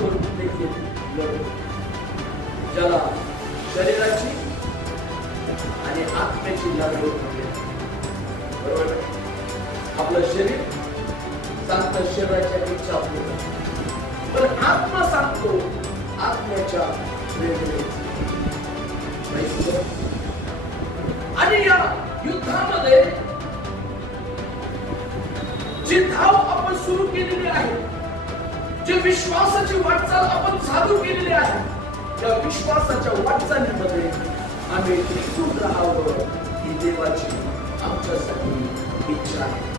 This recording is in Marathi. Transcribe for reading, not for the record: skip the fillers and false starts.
बरोबर देखील लढू. ज्याला शरीराची आणि आत्म्याची लागवड होते. बरोबर. आपलं शरीर सांगतं शरीराच्या इच्छा पूर्ण, पण आत्मा सांगतो आत्म्याच्या प्रेरणेने. आणि या युद्धामध्ये जी धाव आपण सुरू केलेली आहे, जे विश्वासाची वाटचाल आपण चालू केलेली आहे, त्या विश्वासाच्या वाटचालीमध्ये आम्ही टिकून राहावं ही देवाची आमच्यासाठी इच्छा आहे.